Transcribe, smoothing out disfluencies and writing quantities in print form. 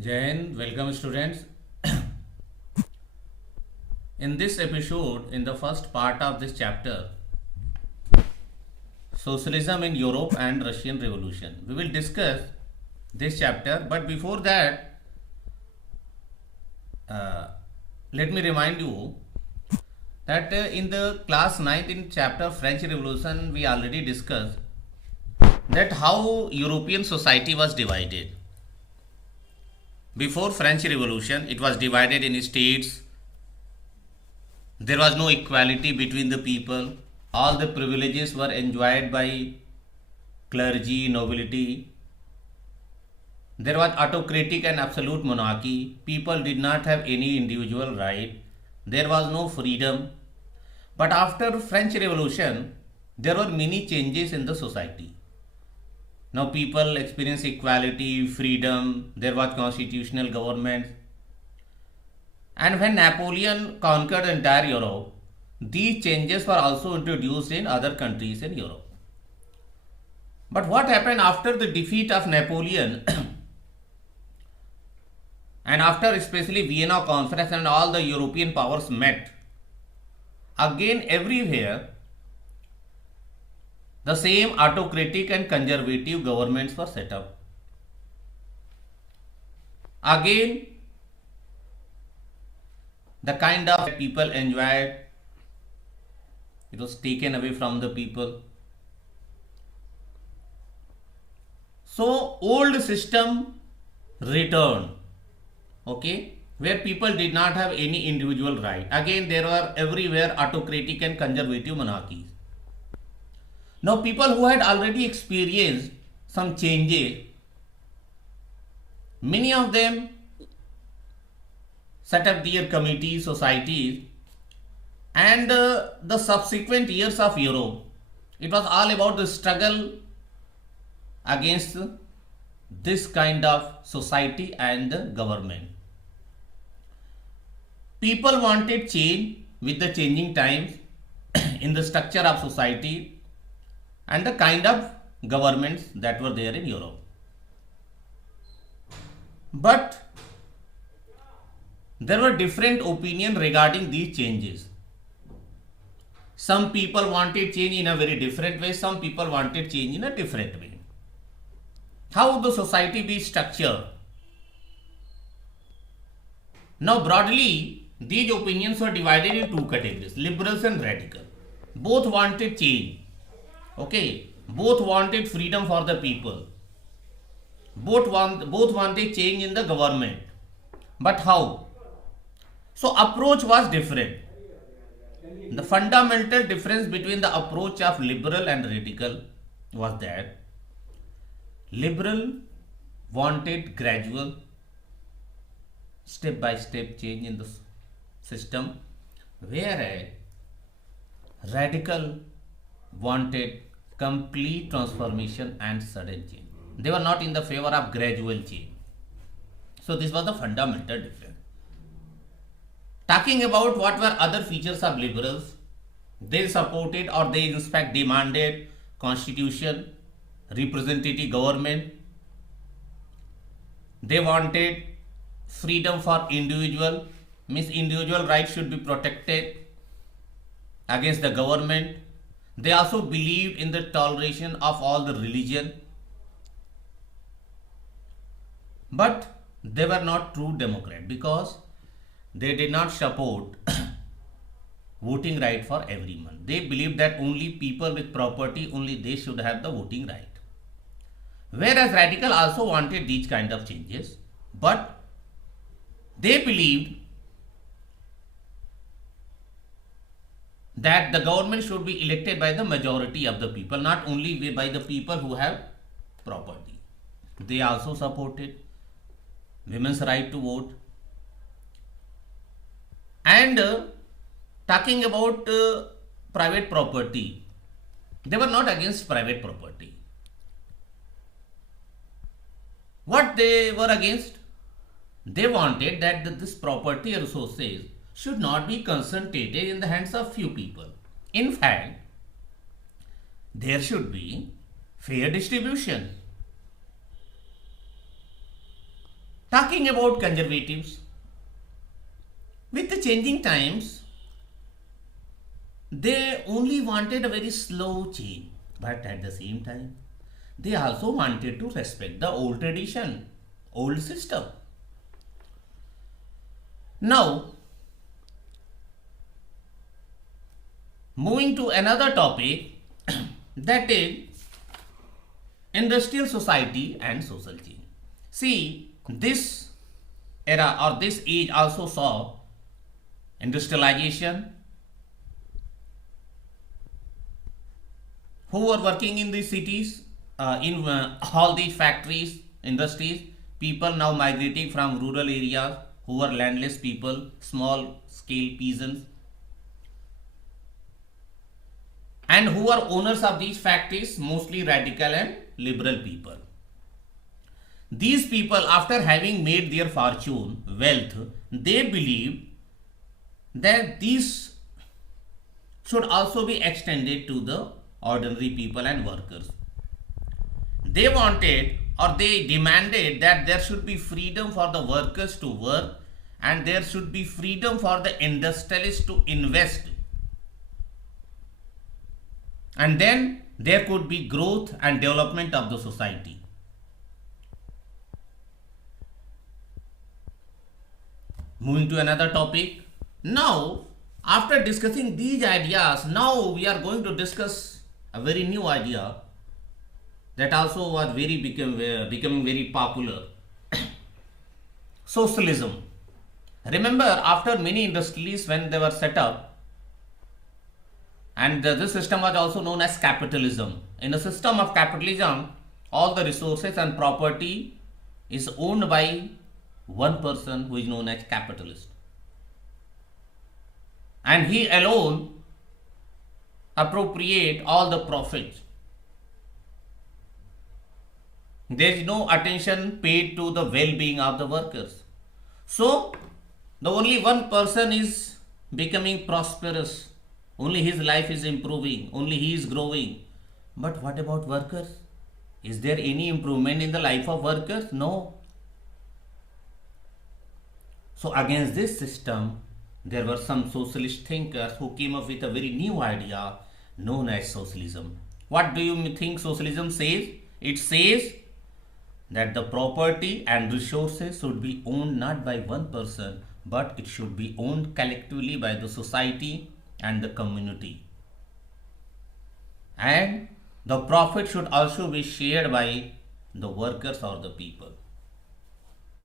Jain, welcome students. In this episode, in the first part of this chapter, Socialism in Europe and Russian Revolution, we will discuss this chapter. But before that, uh, let me remind you that in the class 9th in chapter French Revolution, we already discussed that how European society was divided. Before French Revolution, it was divided in states. There was no equality between the people. All the privileges were enjoyed by clergy, nobility. There was autocratic and absolute monarchy. People did not have any individual right. There was no freedom. But after French Revolution, there were many changes in the society. Now people experience equality, freedom, there was constitutional government. And when Napoleon conquered entire Europe, these changes were also introduced in other countries in Europe. But what happened after the defeat of Napoleon and after especially Vienna Conference and all the European powers met, again everywhere the same autocratic and conservative governments were set up. Again, the kind of people enjoyed, it was taken away from the people. So old system returned, okay, where people did not have any individual right. Again, there were everywhere autocratic and conservative monarchies. Now people who had already experienced some changes, many of them set up their committees, societies, and the subsequent years of Europe, it was all about the struggle against this kind of society and the government. People wanted change with the changing times in the structure of society and the kind of governments that were there in Europe. But there were different opinions regarding these changes. Some people wanted change in a very different way, some people wanted change in a different way. How would the society be structured? Now, broadly, these opinions were divided in two categories, liberals and radical. Both wanted change. Okay, both wanted freedom for the people. Both wanted change in the government. But how? So approach was different. The fundamental difference between the approach of liberal and radical was that liberal wanted gradual, step by step change in the system, whereas radical wanted complete transformation and sudden change. They were not in the favor of gradual change. So this was the fundamental difference. Talking about what were other features of liberals, they supported or they in fact demanded constitution, representative government. They wanted freedom for individual, means individual rights should be protected against the government. They also believed in the toleration of all the religion. But they were not true Democrat because they did not support voting right for everyone. They believed that only people with property, only they should have the voting right. Whereas radical also wanted these kind of changes, but they believed that the government should be elected by the majority of the people, not only by the people who have property. They also supported women's right to vote. And talking about private property, they were not against private property. What they were against? They wanted that this property resources should not be concentrated in the hands of few people. In fact, there should be fair distribution. Talking about conservatives, with the changing times, they only wanted a very slow change, but at the same time, they also wanted to respect the old tradition, old system. Now, moving to another topic, that is industrial society and social change. See, this era or this age also saw industrialization. Who were working in these cities, in all these factories, industries, people now migrating from rural areas who were landless people, small scale peasants, and who are owners of these factories, mostly radical and liberal people. These people, after having made their fortune, wealth, they believed that these should also be extended to the ordinary people and workers. They wanted or they demanded that there should be freedom for the workers to work and there should be freedom for the industrialists to invest. And then there could be growth and development of the society. Moving to another topic. Now, after discussing these ideas, now we are going to discuss a very new idea that also was becoming very popular. Socialism. Remember, after many industries when they were set up, and this system was also known as capitalism. In a system of capitalism, all the resources and property is owned by one person who is known as capitalist. And he alone appropriate all the profits. There is no attention paid to the well-being of the workers. So, the only one person is becoming prosperous. Only his life is improving. Only he is growing. But what about workers? Is there any improvement in the life of workers? No. So against this system, there were some socialist thinkers who came up with a very new idea known as socialism. What do you think socialism says? It says that the property and resources should be owned not by one person, but it should be owned collectively by the society and the community. And the profit should also be shared by the workers or the people.